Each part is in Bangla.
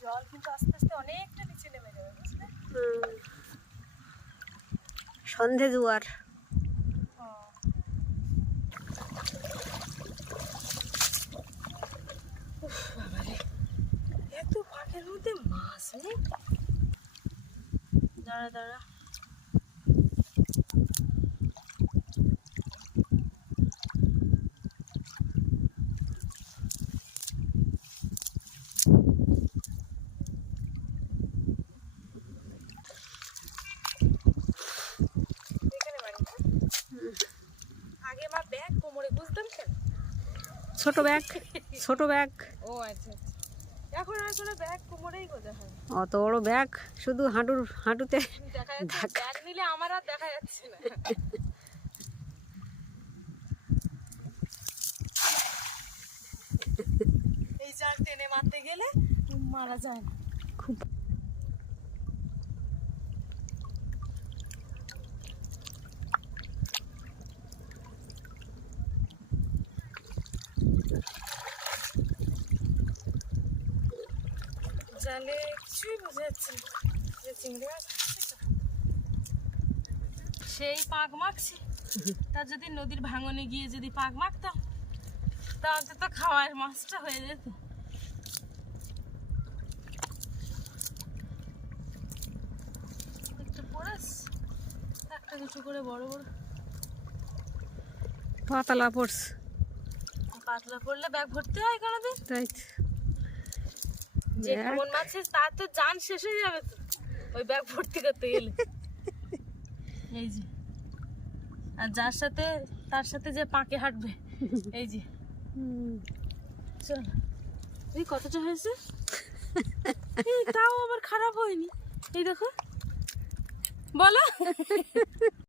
জল কিন্তু আস্তে আস্তে অনেকটা নিচে নেমে যাবে বুঝলে? সন্ধে দুয়ার। এত ফাঁকের মধ্যে মাছ নেই? দাঁড়া দাঁড়া এখানে বাড়ি না? আগে মা ব্যাগ কোমরে বুঝতাম কেন ছোট ব্যাগ ছোট ব্যাগ। ও আচ্ছা আচ্ছা। এখন আর কোনো ব্যাগ কোমরেই গোজা হয় অত বড় ব্যাগ শুধু হাঁটুর হাঁটুতে ব্যাগ নিলে আমার আর দেখা যাচ্ছে না। এই জাল টেনে মারতে গেলে মারা যায় খুব জালে কিছুই বোঝা যাচ্ছে না। যে চিংড়ি মাছ সেই পাক মাখছি। তা যদি নদীর ভাঙনে গিয়ে যদি পাক মাখতাম তা অন্তত খাওয়ার মাছটা হয়ে যেত। একটু পড়াস একটা দুটো করে বড় বড়। পাতলা পড়ছে। পাতলা পড়লে ব্যাগ ভর্তি হয় কোনোদিন? তাই তো। যে। কেমন মাছ তার তো জান শেষ হয়ে যাবে তো। ওই ব্যাগ ভর্তি করতে গেলে। এই যে। আর যার সাথে তার সাথে যে পাকে হাঁটবে এই যে। হুম। চল। এই কতটা হয়েছে? তাও আবার খারাপ হয়নি। এই দেখো। বলো।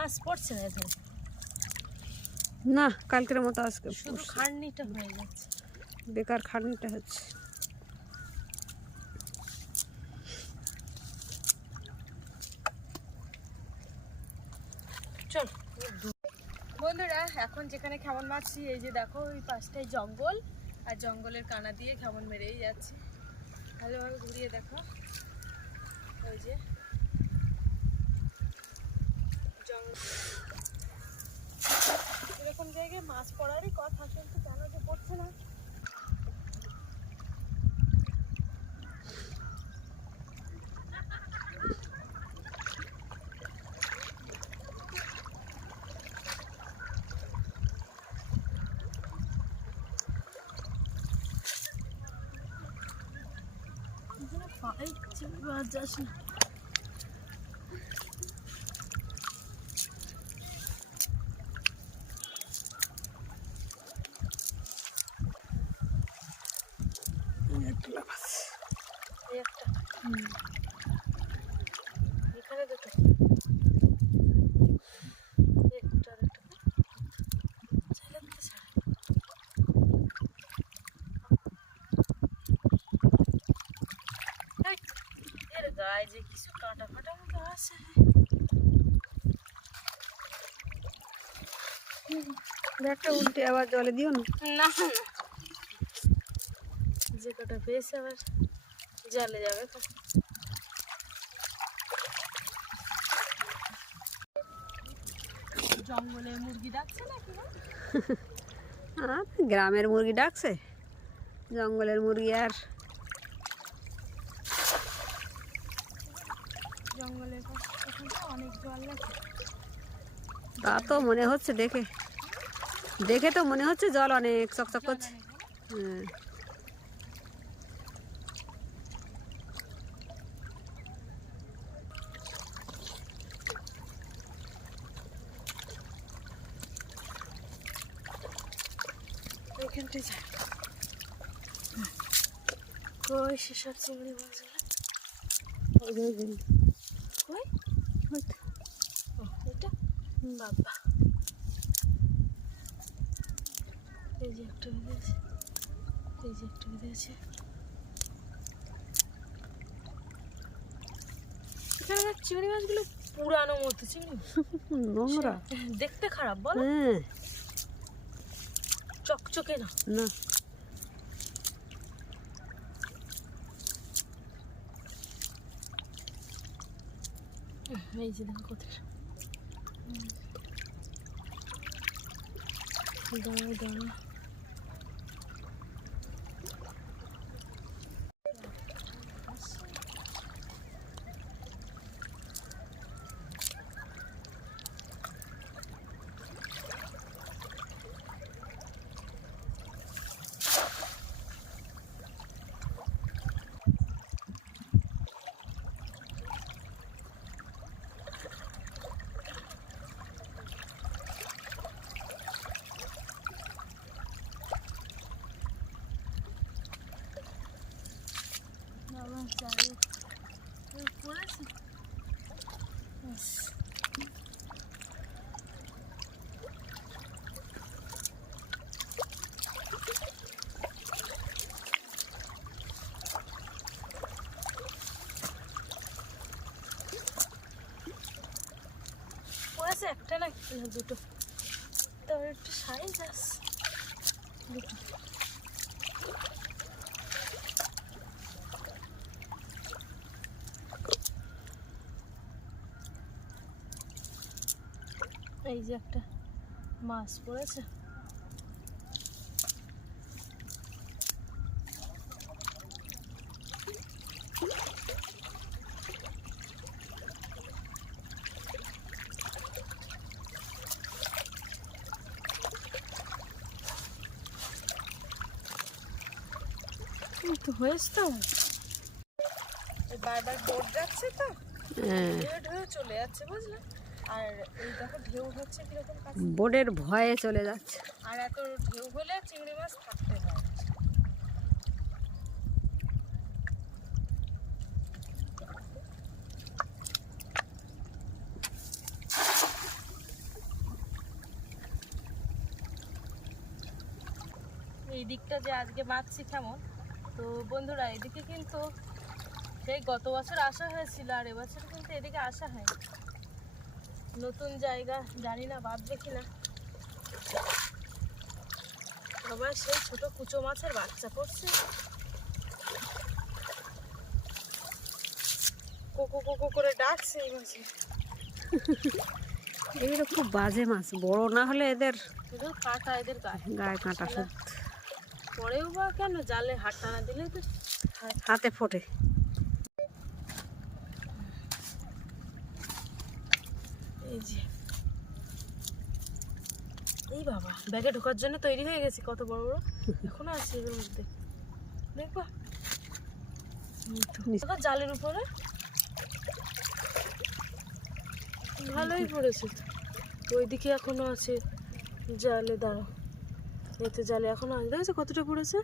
মাছ পড়ছে না এখানে? না কালকের মতো আজকে শুধু খাটনিটা হয়ে যাচ্ছে বেকার খাটনিটা হচ্ছে। চল বন্ধুরা এখন যেখানে খেমন মারছি এই যে দেখো ওই পাশটায় জঙ্গল আর জঙ্গলের কানা দিয়ে খেমন মেরেই যাচ্ছে। ভালোভাবে ঘুরিয়ে দেখো। ওই যে এরকম জায়গায় মাছ পড়ারই কথা কেন যে পড়ছে না আর যাস না এই একটা এখানে দুটো একটা আর একটা ছেলে দিতে ছাড়া এই, এর গায়ে যে কিছু কাঁটা ফাটা মতো আছে ব্যাগটা উল্টে আবার জলে দিও না না না যে কটা পেয়েছে আবার জলে যাবে তো। জঙ্গলে মুরগি ডাকছে নাকি না আর গ্রামের মুরগি ডাকছে জঙ্গলের মুরগি আর জঙ্গলের পাশে এখন তো অনেক জল আছে তা তো মনে হচ্ছে দেখে। দেখে তো মনে হচ্ছে জল অনেক চকচক করছে। হ্যাঁ। সেসব চিংড়ি মাছগুলো? ওই এটা বাবা। এই যে একটা বেঁধেছে এই যে একটা বেঁধেছে এখানে চিংড়ি মাছগুলো পুরানো মতো চিংড়ি নোংরা। দেখতে খারাপ বল। হ্যাঁ। চকচকে না। না। এই যে দেখো কত দাঁড়া দাঁড়া বাবা চালু ওই পড়েছে ব্যাস। পড়েছে একটা দুটো। তার একটু সাইজ আস এই যে একটা মাছ পড়েছে। এই হয়েছে? তো বারবার বোট যাচ্ছে তো হ্যাঁ। ঢেউ ঢেউ চলে যাচ্ছে বুঝলে? আর এই দেখো ঢেউ হচ্ছে কীরকম বোর্ডের ভয়ে চলে যাচ্ছে। আর এত ঢেউ হলে চিংড়ি মাছ থাকতে হয় এই দিকটা যে আজকে মাছছি কেমন? তো বন্ধুরা এদিকে কিন্তু সেই গত বছর আসা হয়েছিল আর এবছর কিন্তু এদিকে আসা হয় নতুন জায়গা জানি না ভাববে কিনা। আবার সেই ছোট কুচো মাছের বাচ্চা পড়ছে। কোকো কোকো করে ডাকছে এই মাছে। এগুলো খুব বাজে মাছ বড় না হলে এদের কাঁটা এদের গায়ে। গায়ে কাঁটা সব পরেও বা কেন? জালে হাত টানা দিলে তো হাতে ফোটে। এই যে। এই বাবা ব্যাগে ঢোকার জন্য তৈরি হয়ে গেছি কত বড় বড়। এখনও আছে এর মধ্যে। দেখবা? জালের উপরে। ভালোই পড়েছে। ওইদিকে এখনও আছে। জালে দাঁড়া এই তো জালে এখন আছে দেখেছ কতটা পড়েছে?